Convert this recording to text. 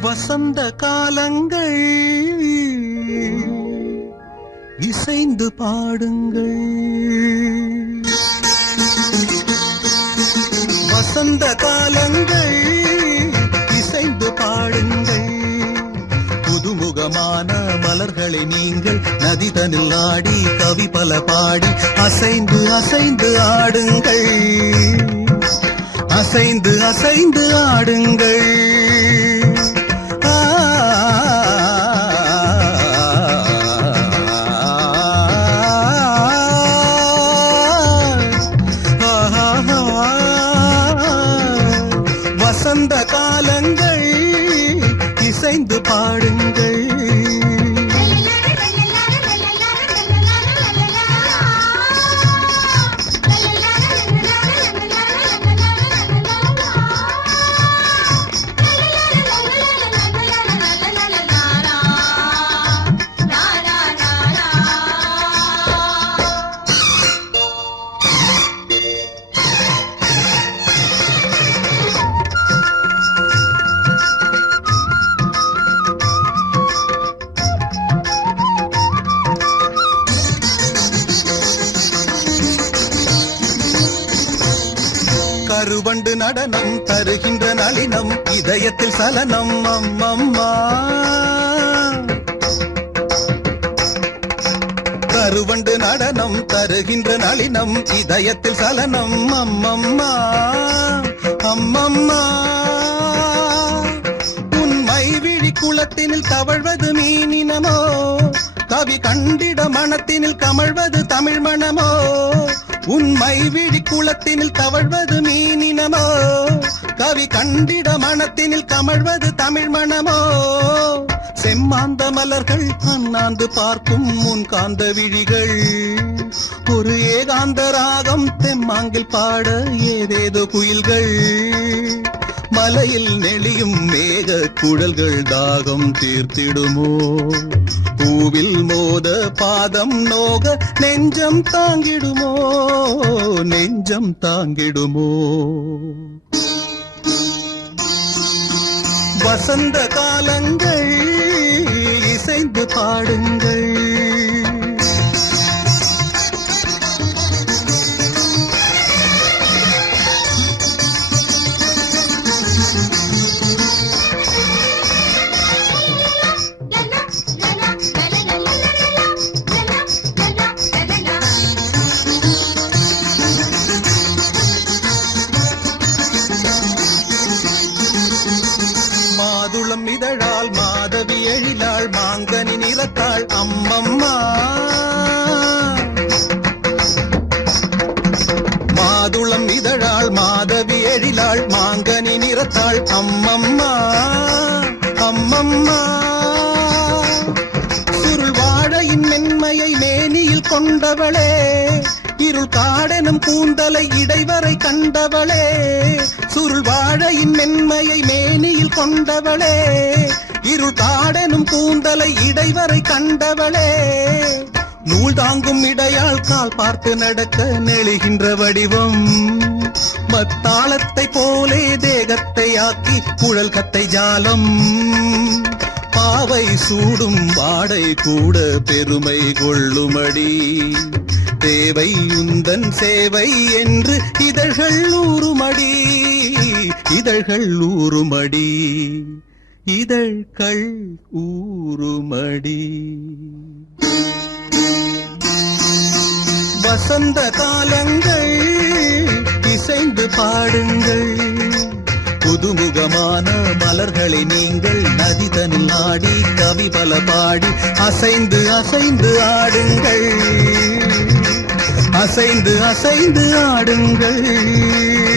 வசந்த காலங்கள் இசைந்து பாடுங்கள். வசந்த காலங்கள் புதுமுகமான மலர்களை நீங்கள் நதிதனில் ஆடி கவி பல பாடி அசைந்து அசைந்து ஆடுங்கள். அசைந்து அசைந்து ஆடுங்கள். வசந்த காலங்கள் இசைந்து பாடுங்கள். கருவண்டு நடனம் தருகின்ற நளினம் இதயத்தில் சலனம் அம்மம்மா. கருவண்டு நடனம் தருகின்ற நளினம் இதயத்தில் சலனம் அம்மம்மா. அம்மம்மா. உண்மை விழி குளத்தினில் தவழ்வது மீனினமோ? கவி கண்டிட மனத்தினில் கமழ்வது தமிழ் மனமோ? உண்மை விழி குளத்தினில் தவழ்வது மீனினமோ? கவி கண்டிட மனத்தினில் கமழ்வது தமிழ் மனமோ? செம்மாந்த மலர்கள் அண்ணாந்து பார்க்கும் முன் காந்த விழிகள். ஒரு ஏகாந்த ராகம் தெம்மாங்கில் பாட ஏதேதோ குயில்கள். மலையில் நெளியும் மேக குடல்கள் தாகம் தீர்த்திடுமோ? போத பாதம் நோக நெஞ்சம் தாங்கிடுமோ? நெஞ்சம் தாங்கிடுமோ? வசந்த காலங்கள் இசைந்து பாடுங்கள். நிறத்தாள் அம்மம்மா. மாதுளம் இதழாள் மாதவி எழிலாள் மாங்கனி நிறத்தாள் அம்மம்மா. அம்மம்மா. சுருள் வாழையின் மென்மையை மேனியில் கொண்டவளே இருள் காடெனும் கூந்தலை இடைவரை கண்டவளே சுருள் வாழையின் மென்மையை மேனியில் கொண்டவளே இருள் காடனும் கூந்தலை இடைவரை கண்டவளே. நூல் தாங்கும் இடையால் கால் பார்த்து நடக்க நெழுகின்ற வடிவம். மத்தாளத்தை போலே தேகத்தை ஆக்கி குழல் கத்தை ஜாலம். பாவை சூடும் வாடை கூட பெருமை கொள்ளுமடி. தேவை உந்தன் சேவை என்று இதழ்கள் ஊறுமடி. இதழ்கள் ஊறுமடி. இதழ்கள் ஊறுமடி. வசந்த காலங்கள் இசைந்து பாடுங்கள். புதுமுகமான மலர்களை நீங்கள் நதிதனில் ஆடி கவி பல பாடி அசைந்து அசைந்து ஆடுங்கள். அசைந்து அசைந்து ஆடுங்கள்.